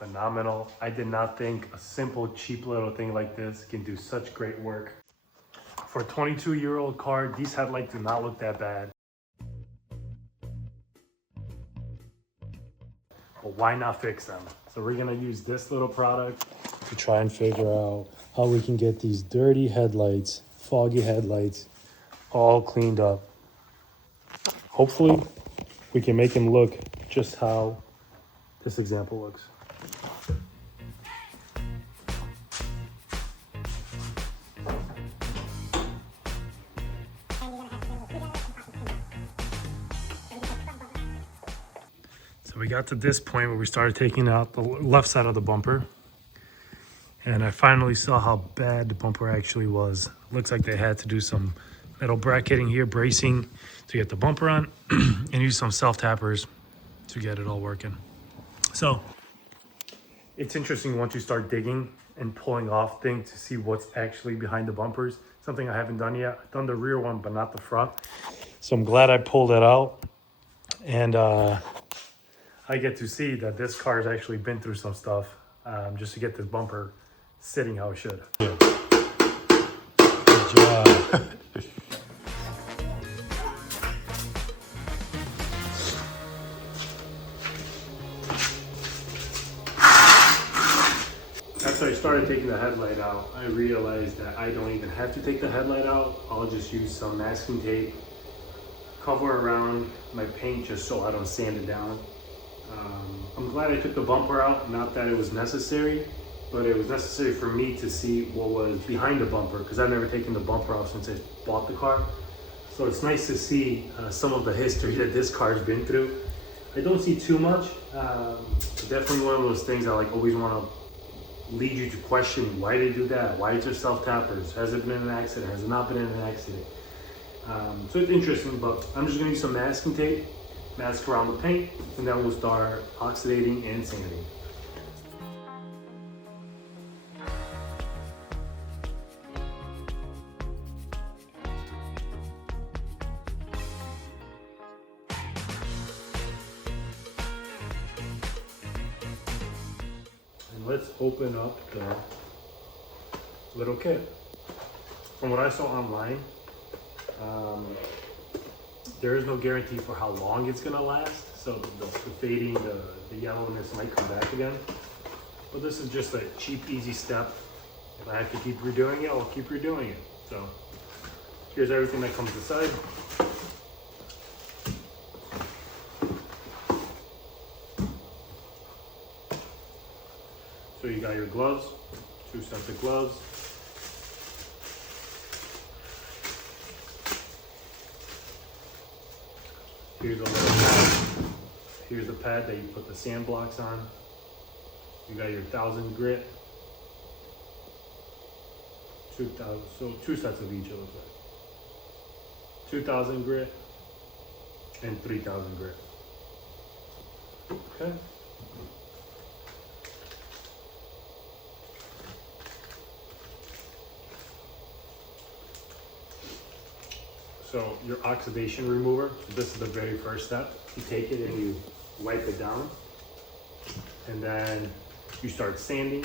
phenomenal. I did not think a simple, cheap little thing like this can do such great work. For a 22-year-old car, these headlights do not look that bad. But why not fix them? So we're gonna use this little product to try and figure out how we can get these dirty headlights, foggy headlights, all cleaned up. Hopefully, we can make them look just how this example looks. So we got to this point where we started taking out the left side of the bumper. And I finally saw how bad the bumper actually was. Looks like they had to do some metal bracketing here, bracing to get the bumper on, and use some self-tappers to get it all working. So it's interesting once you start digging and pulling off things to see what's actually behind the bumpers. Something I haven't done yet. I've done the rear one, but not the front. So I'm glad I pulled it out. And I get to see that this car has actually been through some stuff just to get this bumper sitting how it should. Good job. After I started taking the headlight out, I realized that I don't even have to take the headlight out. I'll just use some masking tape, cover around my paint just so I don't sand it down. I'm glad I took the bumper out, not that it was necessary, but it was necessary for me to see what was behind the bumper because I've never taken the bumper off since I bought the car. So it's nice to see some of the history that this car's been through. I don't see too much. Definitely one of those things I like always want to lead you to question why they do that. Why is there self-tappers? Has it been in an accident? Has it not been in an accident? So it's interesting, but I'm just gonna use some masking tape, mask around the paint, and then we'll start oxidating and sanding. And let's open up the little kit. From what I saw online, there is no guarantee for how long it's gonna last, so the fading, the yellowness might come back again. But this is just a cheap, easy step. If I have to keep redoing it, I'll keep redoing it. So here's everything that comes inside. So you got your gloves, 2 sets of gloves. Here's a little pad. Here's a pad that you put the sand blocks on. You got your 1000 grit. 2000, so 2 sets of each of those. 2000 grit and 3000 grit. Okay. So your oxidation remover, so this is the very first step. You take it and you wipe it down. And then you start sanding.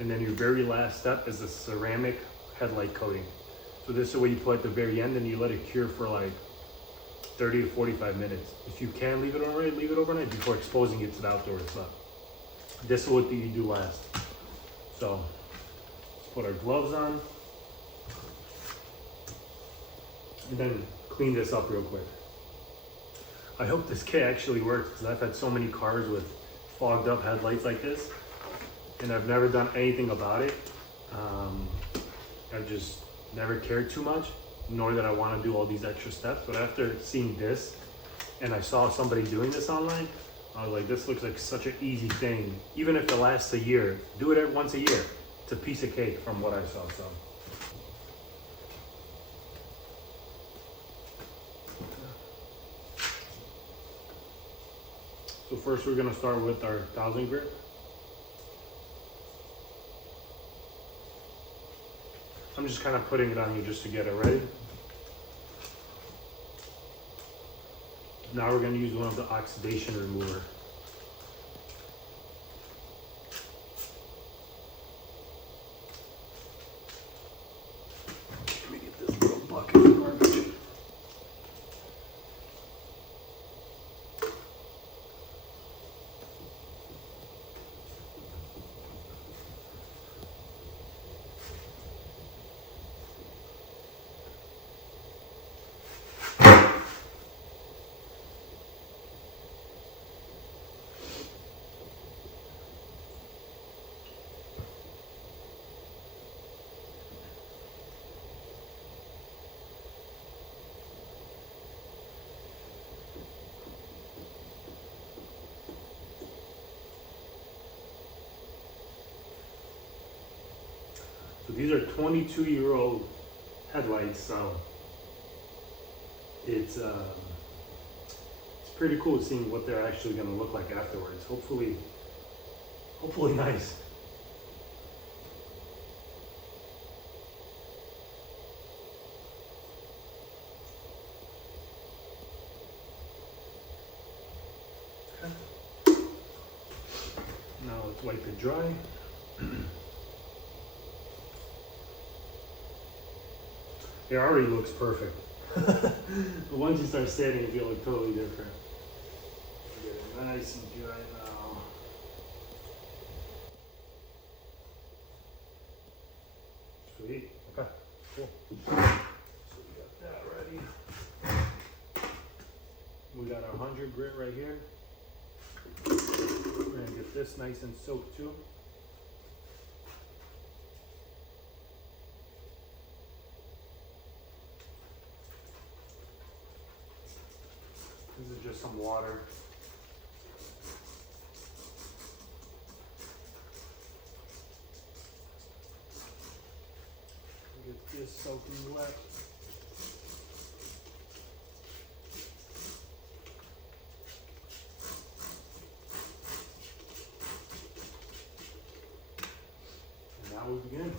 And then your very last step is the ceramic headlight coating. So this is what you put at the very end and you let it cure for like 30 to 45 minutes. If you can leave it overnight before exposing it to the outdoor sun. This is what you do last. So let's put our gloves on. And then clean this up real quick. I hope this kit actually works because I've had so many cars with fogged up headlights like this and I've never done anything about it. I've just never cared too much, nor that I want to do all these extra steps. But after seeing this and I saw somebody doing this online, I was like, this looks like such an easy thing. Even if it lasts a year, do it once a year. It's a piece of cake from what I saw. So first we're gonna start with our 1000 grit. I'm just kind of putting it on you just to get it ready. Now we're gonna use one of the oxidation remover. So these are 22-year-old headlights, so it's pretty cool seeing what they're actually going to look like afterwards. Hopefully nice. Okay. Now let's wipe it dry. It already looks perfect. But once you start sanding, it will look totally different. Get it nice and dry now. Sweet. Okay. Cool. So we got that ready. We got our 100 grit right here. We're gonna get this nice and soaked too. This is just some water. Get this soaking wet. And now we begin.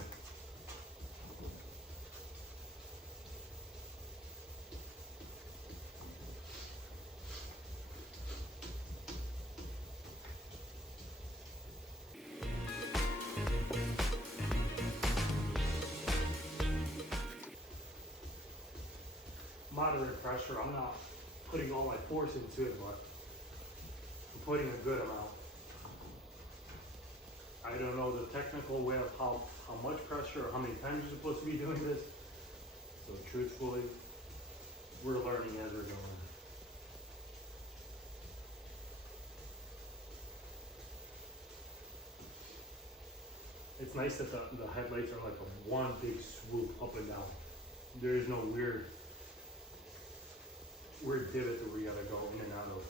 Moderate pressure. I'm not putting all my force into it, but I'm putting a good amount. I don't know the technical way of how much pressure or how many times you're supposed to be doing this. So truthfully, we're learning as we're going. It's nice that the headlights are like a one big swoop up and down. There is no weird divot that we gotta go in and out of.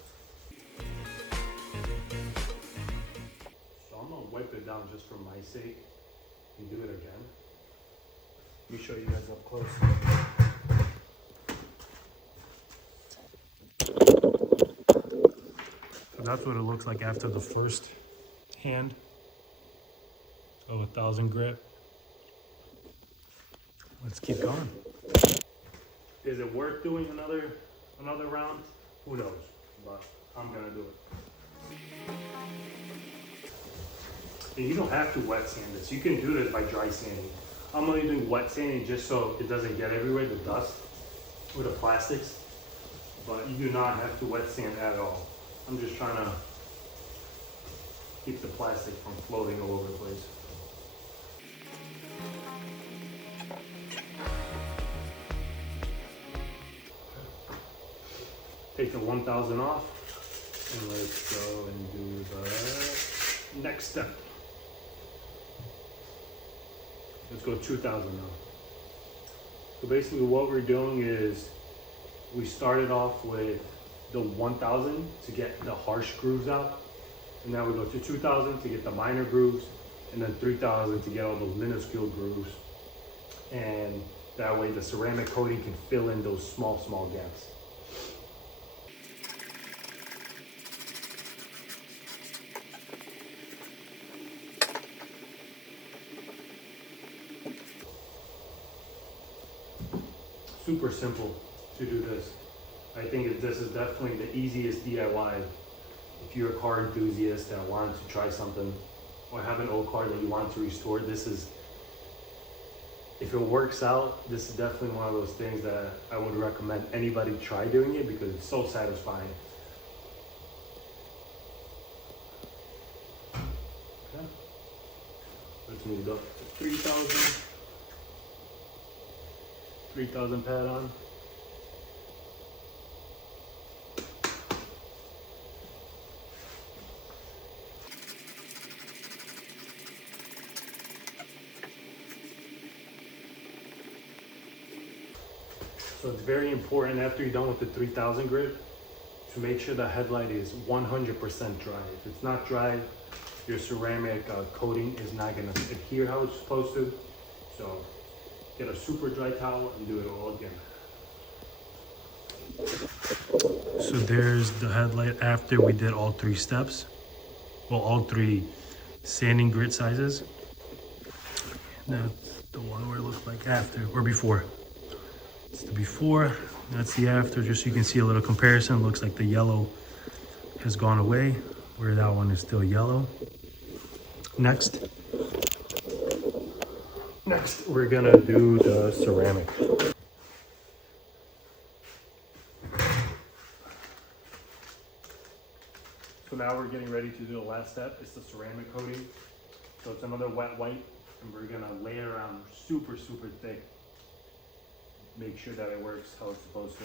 So I'm gonna wipe it down just for my sake and do it again. Let me show you guys up close. So that's what it looks like after the first hand. So 1,000 grit. Let's keep going. Is it worth doing another round? Who knows? But I'm gonna do it. And you don't have to wet sand this. You can do this by dry sanding. I'm only doing wet sanding just so it doesn't get everywhere, the dust or the plastics. But you do not have to wet sand at all. I'm just trying to keep the plastic from floating all over the place. Take the 1,000 off, and let's go and do the next step. Let's go 2,000 now. So basically what we're doing is we started off with the 1,000 to get the harsh grooves out, and now we go to 2,000 to get the minor grooves, and then 3,000 to get all those minuscule grooves. And that way the ceramic coating can fill in those small gaps. Super simple to do this. I think this is definitely the easiest DIY. If you're a car enthusiast that wants to try something or have an old car that you want to restore, this is, if it works out, this is definitely one of those things that I would recommend anybody try doing it because it's so satisfying. Okay. Let's move up to 3,000. 3,000 pad on. So it's very important after you're done with the 3,000 grit to make sure the headlight is 100% dry. If it's not dry, your ceramic coating is not going to adhere how it's supposed to. So get a super dry towel and do it all again. So there's the headlight after we did all 3 steps. Well, all 3 sanding grit sizes. That's the one where it looks like after or before. It's the before, that's the after, just so you can see a little comparison. Looks like the yellow has gone away, where that one is still yellow. Next, we're gonna do the ceramic. So now we're getting ready to do the last step. It's the ceramic coating. So it's another wet white, and we're gonna lay it around super, super thick. Make sure that it works how it's supposed to.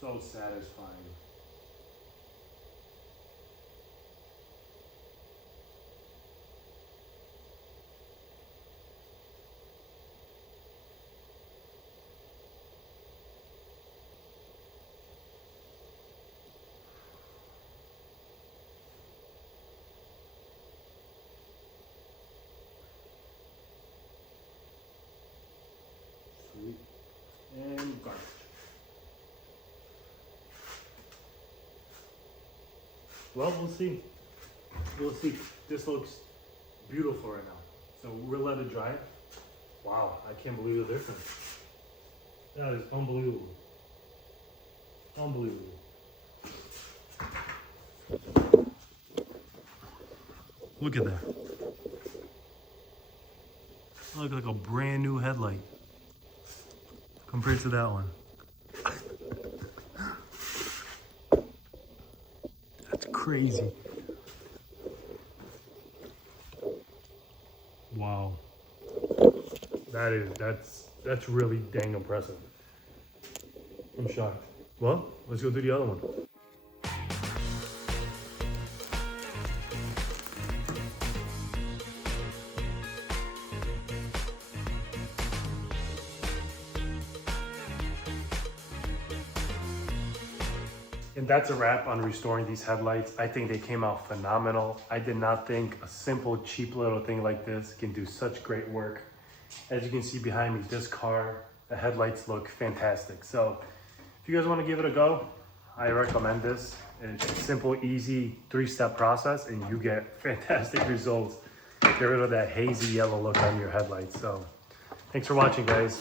So satisfying. Sweet. And garnish. Well, we'll see. We'll see. This looks beautiful right now. So we'll let it dry. Wow, I can't believe the difference. That is unbelievable. Unbelievable. Look at that. Look like a brand new headlight compared to that one. That's crazy. Wow. That's really dang impressive. I'm shocked. Well, let's go do the other one. And that's a wrap on restoring these headlights. I think they came out phenomenal. I did not think a simple, cheap little thing like this can do such great work. As you can see behind me, this car, the headlights look fantastic. So if you guys want to give it a go, I recommend this. It's a simple, easy 3-step process and you get fantastic results. Get rid of that hazy yellow look on your headlights. So thanks for watching, guys.